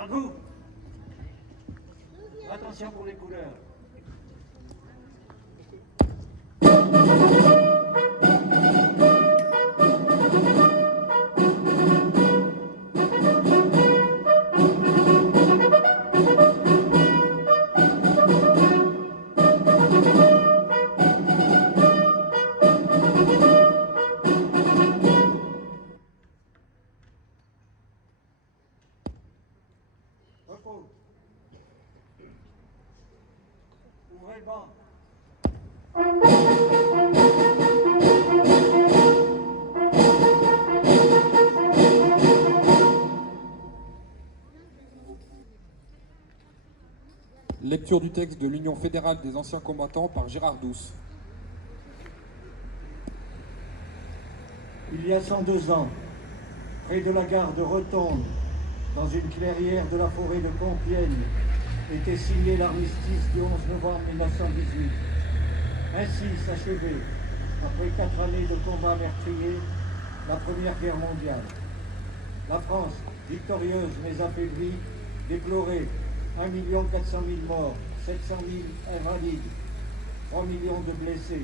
À vous. Attention pour les couleurs. Repos. Ouvrez le banc. Lecture du texte de l'Union fédérale des anciens combattants par Gérard Douce. Il y a 102 ans, près de la gare de Rotonde, dans une clairière de la forêt de Compiègne, était signé l'armistice du 11 novembre 1918. Ainsi s'achevait, après 4 années de combats meurtriers, la Première Guerre mondiale. La France, victorieuse mais affaiblie, déplorait 1 400 000 morts, 700 000 invalides, 3 millions de blessés,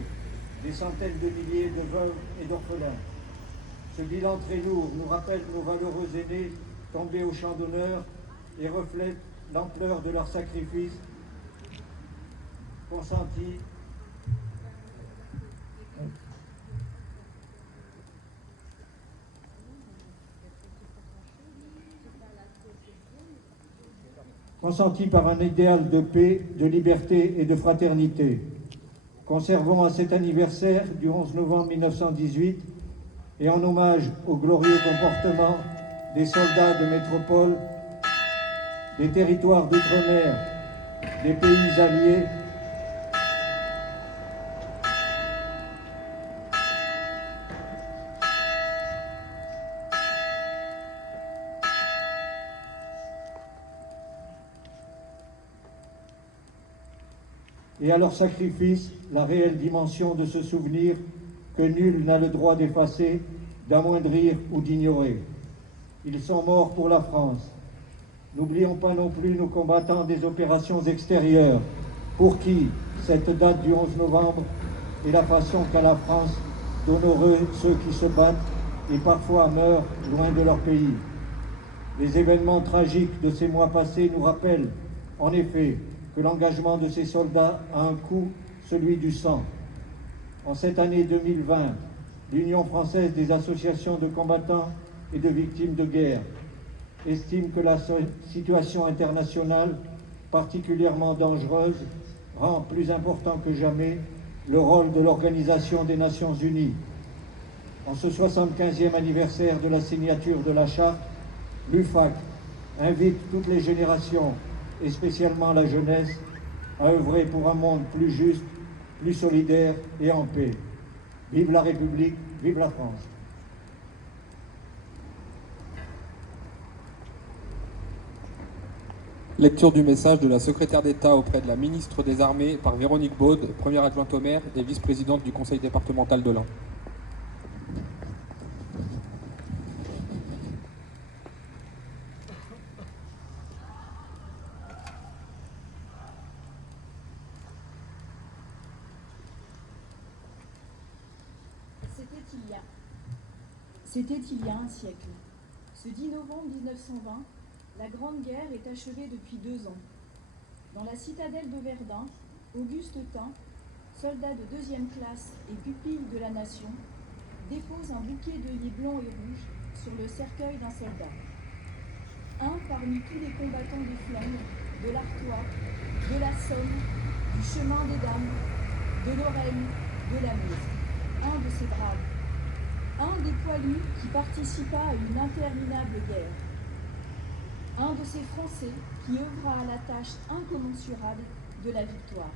des centaines de milliers de veuves et d'orphelins. Ce bilan très lourd nous rappelle nos valeureux aînés tombés au champ d'honneur et reflète l'ampleur de leur sacrifice consenti par un idéal de paix, de liberté et de fraternité. Conservons à cet anniversaire du 11 novembre 1918 et en hommage au glorieux comportement des soldats de métropole, des territoires d'outre-mer, des pays alliés, et à leur sacrifice la réelle dimension de ce souvenir que nul n'a le droit d'effacer, d'amoindrir ou d'ignorer. Ils sont morts pour la France. N'oublions pas non plus nos combattants des opérations extérieures, pour qui cette date du 11 novembre est la façon qu'a la France d'honorer ceux qui se battent et parfois meurent loin de leur pays. Les événements tragiques de ces mois passés nous rappellent, en effet, que l'engagement de ces soldats a un coût, celui du sang. En cette année 2020, l'Union française des associations de combattants et de victimes de guerre estime que la situation internationale, particulièrement dangereuse, rend plus important que jamais le rôle de l'Organisation des Nations Unies. En ce 75e anniversaire de la signature de la Charte, l'UFAC invite toutes les générations, et spécialement la jeunesse, à œuvrer pour un monde plus juste, plus solidaire et en paix. Vive la République, vive la France. Lecture du message de la secrétaire d'État auprès de la ministre des Armées par Véronique Baud, première adjointe au maire et vice-présidente du conseil départemental de l'Ain. C'était il y a un siècle. Ce 10 novembre 1920, la Grande Guerre est achevée depuis 2 ans. Dans la citadelle de Verdun, Auguste Tin, soldat de 2e classe et pupille de la nation, dépose un bouquet d'œillets blancs et rouges sur le cercueil d'un soldat. Un parmi tous les combattants des Flandres, de l'Artois, de la Somme, du chemin des Dames, de Lorraine, de la Meuse. Un de ces braves. Un des poilus qui participa à une interminable guerre. Un de ces Français qui œuvra à la tâche incommensurable de la victoire.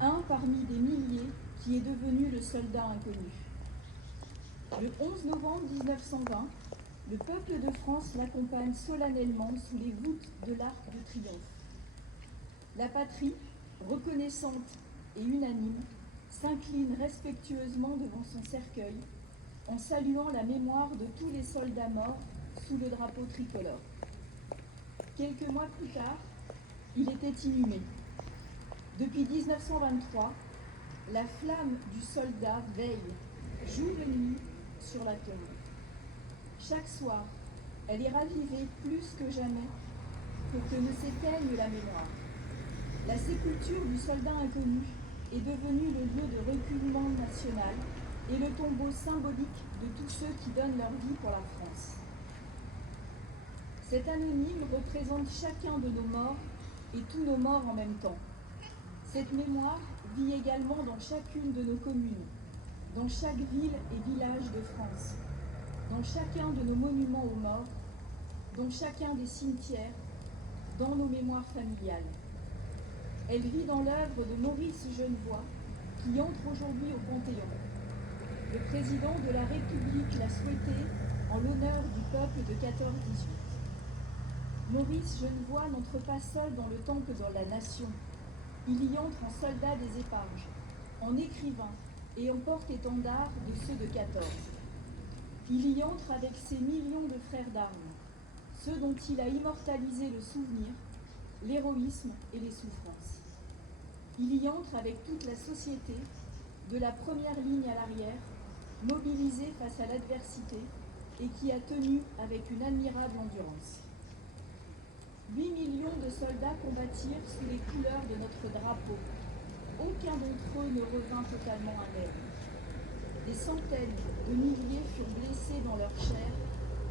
Un parmi des milliers qui est devenu le soldat inconnu. Le 11 novembre 1920, le peuple de France l'accompagne solennellement sous les voûtes de l'Arc de Triomphe. La patrie, reconnaissante et unanime, s'incline respectueusement devant son cercueil en saluant la mémoire de tous les soldats morts sous le drapeau tricolore. Quelques mois plus tard, il était inhumé. Depuis 1923, la flamme du soldat veille, jour et nuit, sur la tombe. Chaque soir, elle est ravivée plus que jamais pour que ne s'éteigne la mémoire. La sépulture du soldat inconnu est devenue le lieu de recueillement national et le tombeau symbolique de tous ceux qui donnent leur vie pour la France. Cet anonyme représente chacun de nos morts et tous nos morts en même temps. Cette mémoire vit également dans chacune de nos communes, dans chaque ville et village de France, dans chacun de nos monuments aux morts, dans chacun des cimetières, dans nos mémoires familiales. Elle vit dans l'œuvre de Maurice Genevoix, qui entre aujourd'hui au Panthéon. Le président de la République l'a souhaité en l'honneur du peuple de 14-18. Maurice Genevoix n'entre pas seul dans le temple de la nation. Il y entre en soldat des éparges, en écrivain et en porte-étendard de ceux de 14. Il y entre avec ses millions de frères d'armes, ceux dont il a immortalisé le souvenir, l'héroïsme et les souffrances. Il y entre avec toute la société, de la première ligne à l'arrière, mobilisée face à l'adversité et qui a tenu avec une admirable endurance. 8 millions de soldats combattirent sous les couleurs de notre drapeau. Aucun d'entre eux ne revint totalement indemne. Des centaines de milliers furent blessés dans leur chair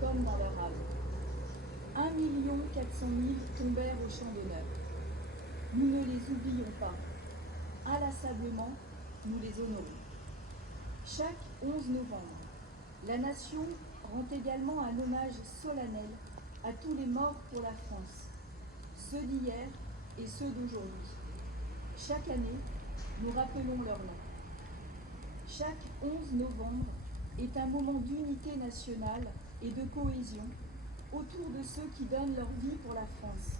comme dans leur âme. 1 400 000 tombèrent au champ d'honneur. Nous ne les oublions pas. Inlassablement, nous les honorons. Chaque 11 novembre, la nation rend également un hommage solennel à tous les morts pour la France, ceux d'hier et ceux d'aujourd'hui. Chaque année, nous rappelons leurs noms. Chaque 11 novembre est un moment d'unité nationale et de cohésion autour de ceux qui donnent leur vie pour la France,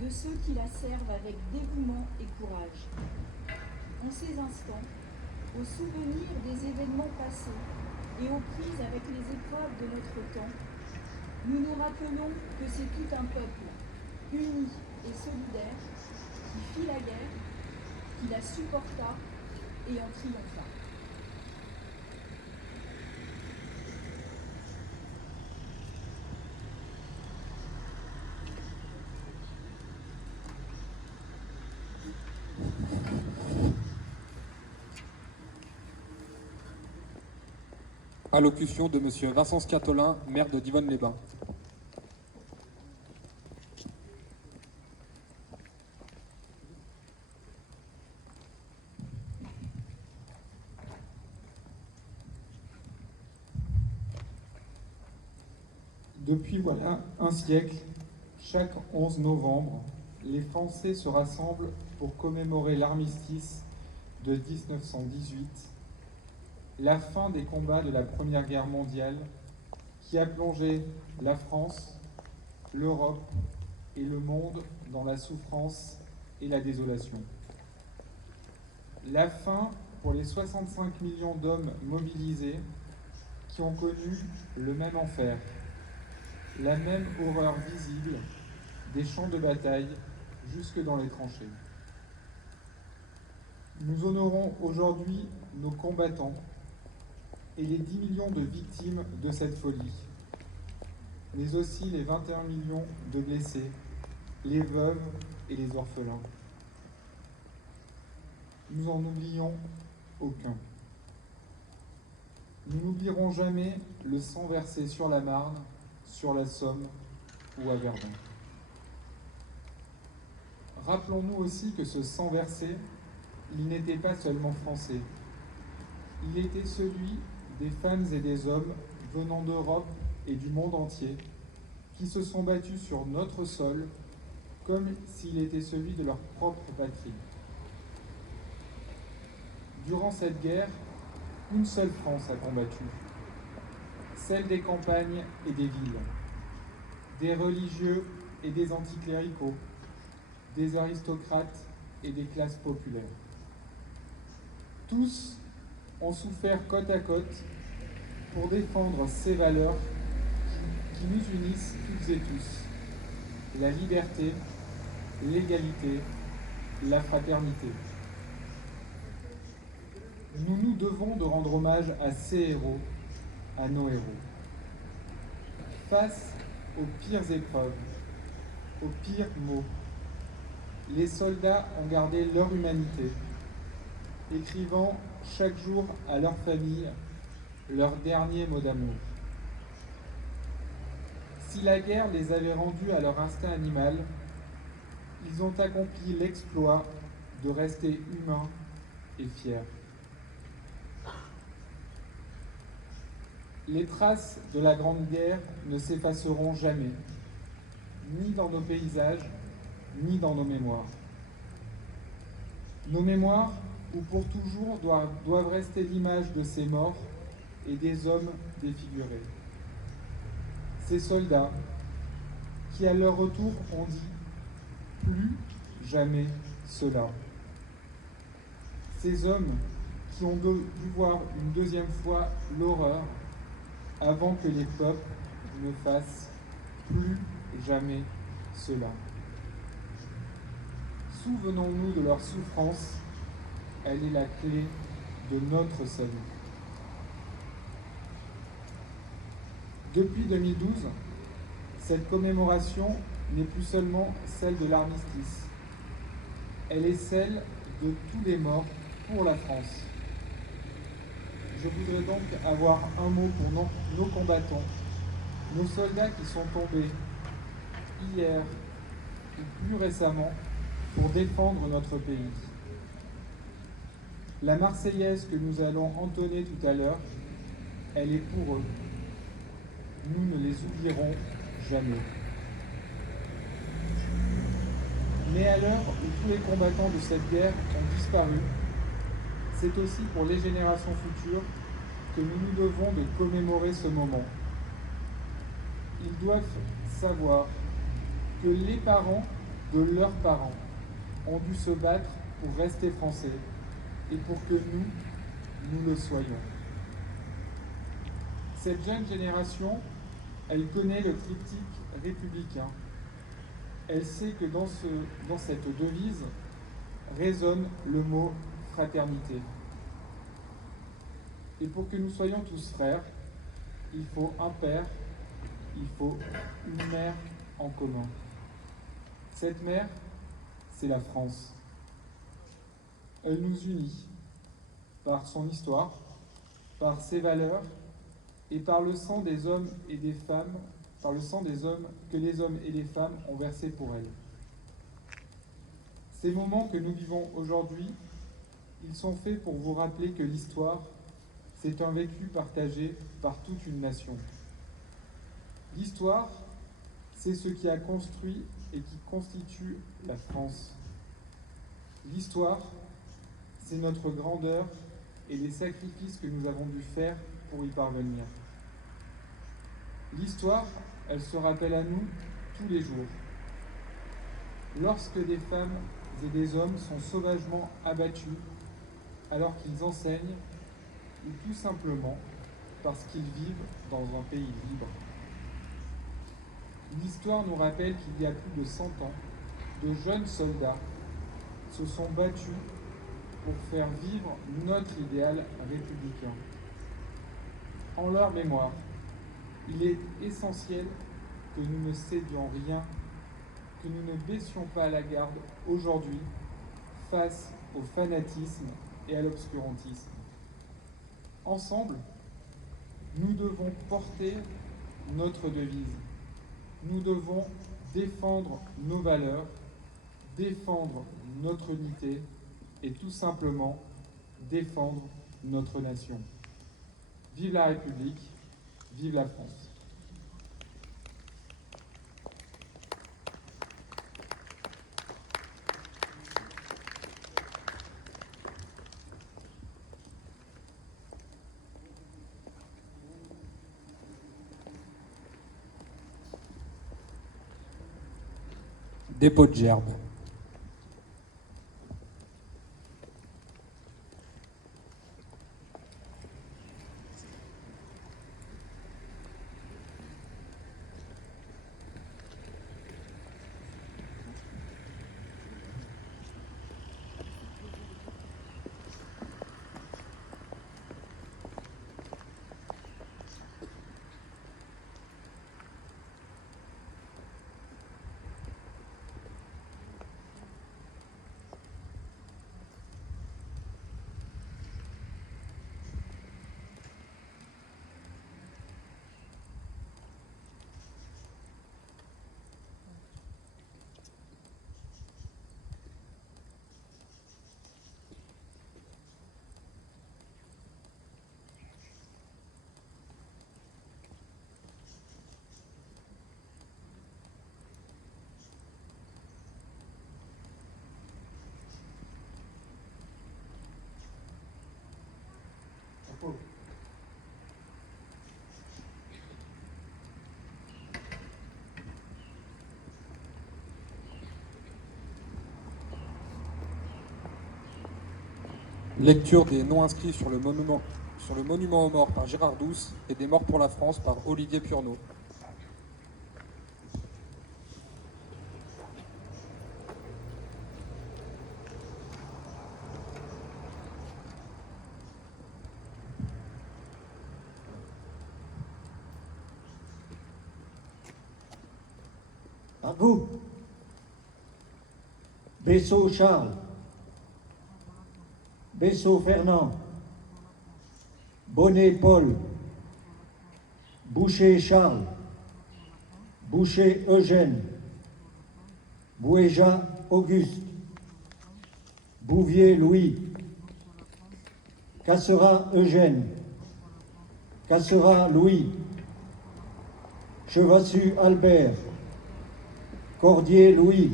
de ceux qui la servent avec dévouement et courage. En ces instants, au souvenir des événements passés et aux prises avec les épreuves de notre temps, nous nous rappelons que c'est tout un peuple, uni et solidaire, qui fit la guerre, qui la supporta et en triompha. Allocution de Monsieur Vincent Scatolin, maire de Divonne-les-Bains. Depuis voilà un siècle, chaque 11 novembre, les Français se rassemblent pour commémorer l'armistice de 1918, la fin des combats de la Première Guerre mondiale qui a plongé la France, l'Europe et le monde dans la souffrance et la désolation. La fin pour les 65 millions d'hommes mobilisés qui ont connu le même enfer, la même horreur visible des champs de bataille jusque dans les tranchées. Nous honorons aujourd'hui nos combattants et les 10 millions de victimes de cette folie, mais aussi les 21 millions de blessés, les veuves et les orphelins. Nous en oublions aucun. Nous n'oublierons jamais le sang versé sur la Marne, sur la Somme ou à Verdun. Rappelons-nous aussi que ce sang versé, il n'était pas seulement français. Il était celui des femmes et des hommes venant d'Europe et du monde entier qui se sont battus sur notre sol comme s'il était celui de leur propre patrie. Durant cette guerre, une seule France a combattu, celle des campagnes et des villes, des religieux et des anticléricaux, des aristocrates et des classes populaires. Tous ont souffert côte à côte pour défendre ces valeurs qui nous unissent toutes et tous, la liberté, l'égalité, la fraternité. Nous nous devons de rendre hommage à ces héros, à nos héros. Face aux pires épreuves, aux pires maux, les soldats ont gardé leur humanité, écrivant chaque jour à leur famille leur dernier mot d'amour. Si la guerre les avait rendus à leur instinct animal, ils ont accompli l'exploit de rester humains et fiers. Les traces de la Grande Guerre ne s'effaceront jamais, ni dans nos paysages, ni dans nos mémoires. Nos mémoires, où pour toujours doivent rester l'image de ces morts et des hommes défigurés. Ces soldats qui, à leur retour, ont dit « plus jamais cela ». Ces hommes qui ont dû voir une deuxième fois l'horreur avant que les peuples ne fassent plus jamais cela. Souvenons-nous de leur souffrance, elle est la clé de notre salut. Depuis 2012, cette commémoration n'est plus seulement celle de l'armistice, elle est celle de tous les morts pour la France. Je voudrais donc avoir un mot pour nos combattants, nos soldats qui sont tombés hier ou plus récemment pour défendre notre pays. La Marseillaise que nous allons entonner tout à l'heure, elle est pour eux. Nous ne les oublierons jamais. Mais à l'heure où tous les combattants de cette guerre ont disparu, c'est aussi pour les générations futures que nous nous devons de commémorer ce moment. Ils doivent savoir que les parents de leurs parents ont dû se battre pour rester français et pour que nous le soyons. Cette jeune génération, elle connaît le triptyque républicain. Elle sait que dans cette devise résonne le mot fraternité. Et pour que nous soyons tous frères, il faut un père, il faut une mère en commun. Cette mère, c'est la France. Elle nous unit par son histoire, par ses valeurs et par le sang des hommes et des femmes, par le sang des hommes que les hommes et les femmes ont versé pour elle. Ces moments que nous vivons aujourd'hui, ils sont faits pour vous rappeler que l'histoire, c'est un vécu partagé par toute une nation. L'histoire, c'est ce qui a construit et qui constitue la France. L'histoire, c'est notre grandeur et les sacrifices que nous avons dû faire pour y parvenir. L'histoire, elle se rappelle à nous tous les jours. Lorsque des femmes et des hommes sont sauvagement abattus alors qu'ils enseignent ou tout simplement parce qu'ils vivent dans un pays libre. L'histoire nous rappelle qu'il y a plus de 100 ans, de jeunes soldats se sont battus pour faire vivre notre idéal républicain. En leur mémoire, il est essentiel que nous ne cédions rien, que nous ne baissions pas la garde aujourd'hui face au fanatisme et à l'obscurantisme. Ensemble, nous devons porter notre devise. Nous devons défendre nos valeurs, défendre notre unité et tout simplement défendre notre nation. Vive la République, vive la France. Dépôt de gerbe. Lecture des noms inscrits sur le monument aux morts par Gérard Douce et des morts pour la France par Olivier Purnot. À vous. Bessot Charles. Bessot Fernand. Bonnet Paul. Boucher Charles. Boucher Eugène. Bouéja Auguste. Bouvier Louis. Cassera Eugène. Cassera Louis. Chevassu Albert. Cordier Louis.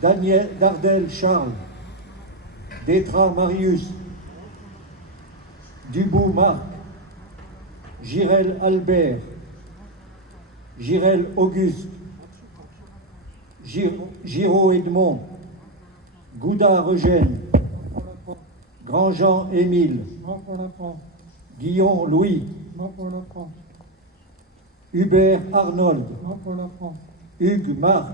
Dardel Charles. Détras Marius. Dubout Marc. Girel Albert. Girel Auguste. Giraud Edmond. Goudard Eugène. Grandjean Émile. Guillaume Louis. Hubert Arnold. Hugues Marc.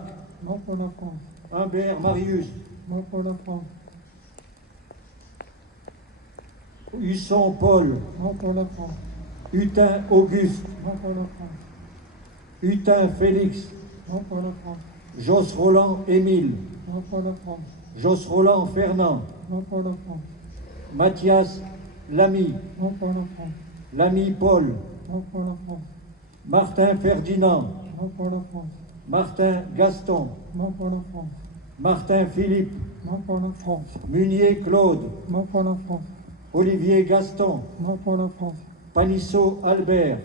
Humbert Marius. Husson Paul. Hutin Auguste. Hutin Félix. Jos Roland Émile. Jos Roland Fernand. Mathias Lamy. Lamy Paul. Martin Ferdinand. Martin Gaston. Martin Philippe. Munier Claude. Olivier Gaston. Panissot Albert.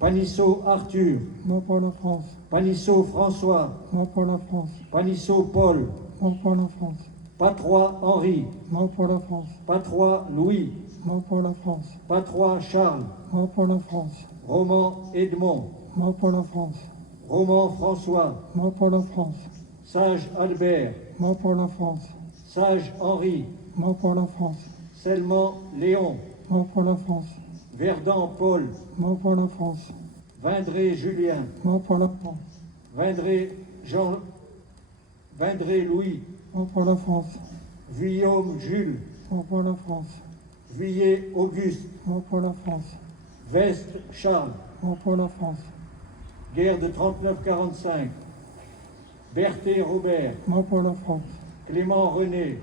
Panissot Arthur. Panissot François. Panissot Paul. Patrois Henri. Patrois Louis. Patrois Charles. Roman Edmond. Roman François. Sage Albert. Sage Henri. Selman Léon. Verdun Paul. Vindré Julien. Vindré Jean. Vindré Louis. Guillaume Jules. Villiers Auguste. Veste Charles. Guerre de 39-45. Berthet Robert. Clément René.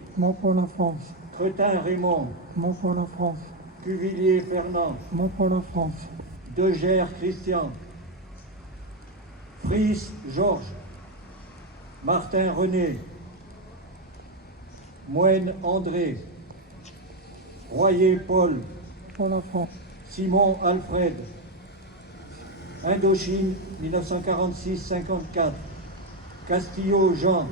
Cretin Raymond. Cuvillier Fernand. Degère Christian. Fries Georges. Martin René. Moine André. Royer Paul. Simon Alfred. Indochine 1946-54. Castillo Jean.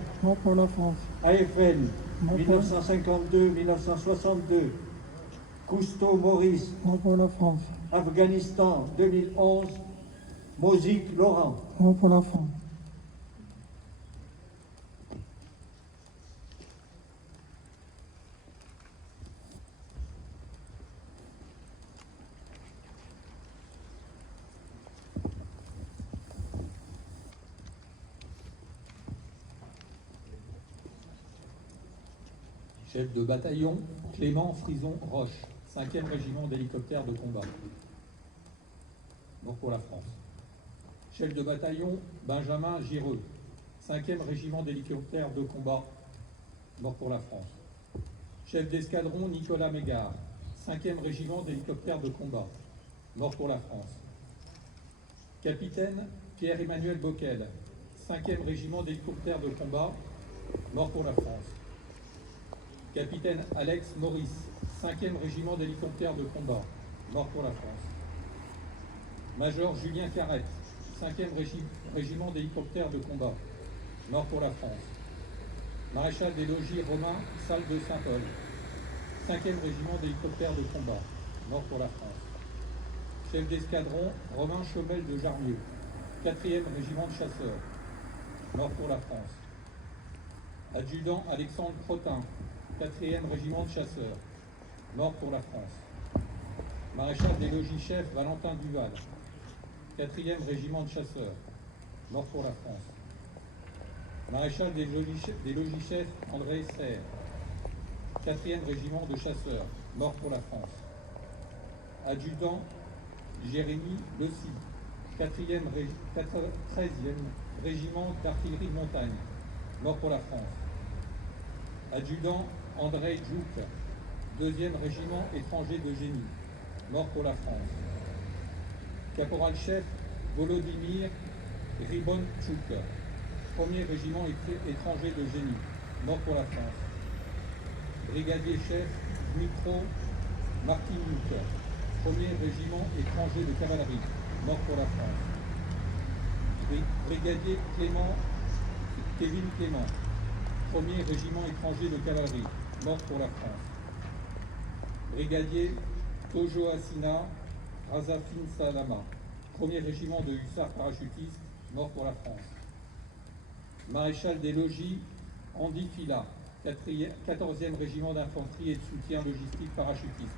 AFN 1952-1962. Cousteau Maurice. Afghanistan 2011. Mozic Laurent. Chef de bataillon, Clément Frison Roche, 5e régiment d'hélicoptères de combat. Mort pour la France. Chef de bataillon, Benjamin Gireux, 5e régiment d'hélicoptères de combat. Mort pour la France. Chef d'escadron, Nicolas Mégard, 5e régiment d'hélicoptères de combat. Mort pour la France. Capitaine, Pierre-Emmanuel Boquel, 5e régiment d'hélicoptères de combat. Mort pour la France. Capitaine Alex Maurice, 5e régiment d'hélicoptères de combat, mort pour la France. Major Julien Carrette, 5e régiment d'hélicoptères de combat, mort pour la France. Maréchal des logis Romain Salle de Saint-Paul, 5e régiment d'hélicoptères de combat, mort pour la France. Chef d'escadron Romain Chaumel de Jarmieux, 4e régiment de chasseurs, mort pour la France. Adjudant Alexandre Crotin, 4e régiment de chasseurs, mort pour la France. Maréchal des logis-chefs Valentin Duval, 4e régiment de chasseurs, mort pour la France. Maréchal des logis-chefs André Serre, 4e régiment de chasseurs, mort pour la France. Adjudant Jérémy Lecy, 13e régiment d'artillerie de montagne, mort pour la France. Adjudant André Djouk, 2e régiment étranger de génie, mort pour la France. Caporal-chef Volodymyr Ribonchuk, 1er régiment étranger de génie, mort pour la France. Brigadier-chef Dmitro Martiniuk, 1er régiment étranger de cavalerie, mort pour la France. Brigadier Kevin Clément, 1er régiment étranger de cavalerie, mort pour la France. Brigadier Tojo Asina Razafin Salama, 1er régiment de hussards parachutistes, mort pour la France. Maréchal des logis Andy Fila, 14e régiment d'infanterie et de soutien logistique parachutiste,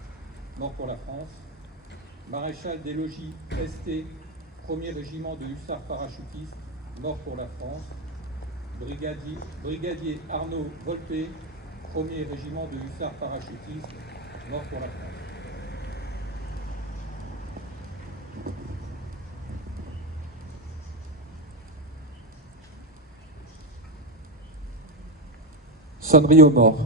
mort pour la France. Maréchal des logis ST, 1er régiment de hussards parachutistes, mort pour la France. Brigadier Arnaud Volpé, 1er régiment de hussards parachutistes, mort pour la France. Sonnerie aux morts.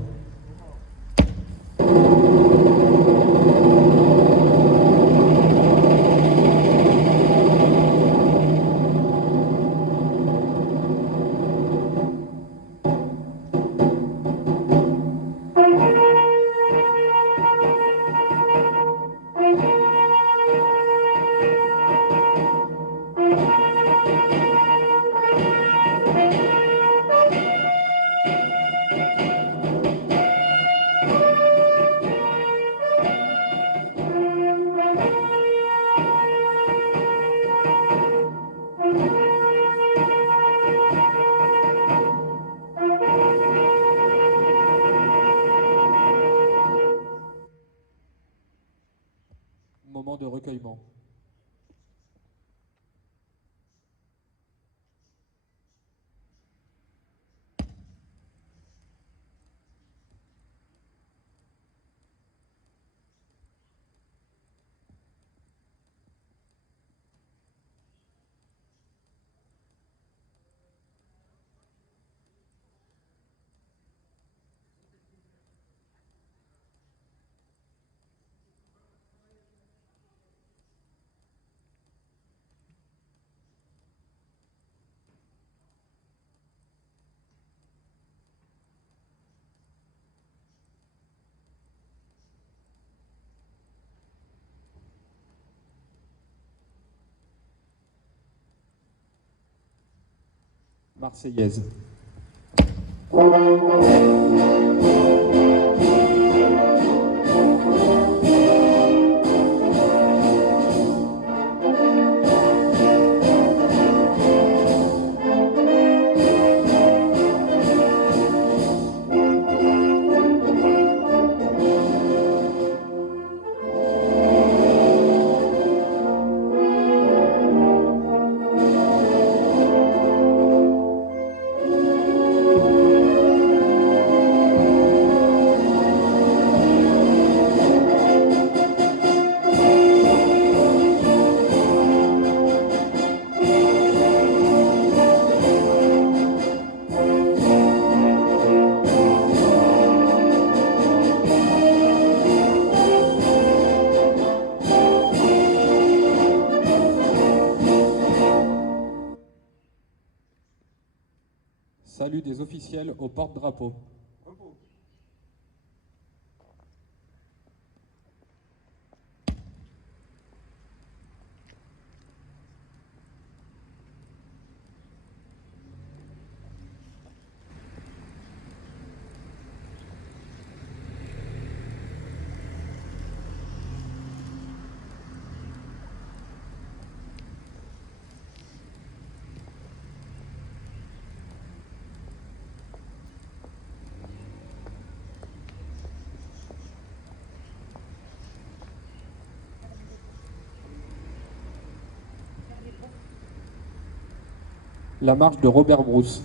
Moment de recueillement. Marseillaise. Salut des officiels au porte-drapeau. La marche de Robert Bruce.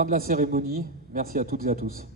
Fin de la cérémonie. Merci à toutes et à tous.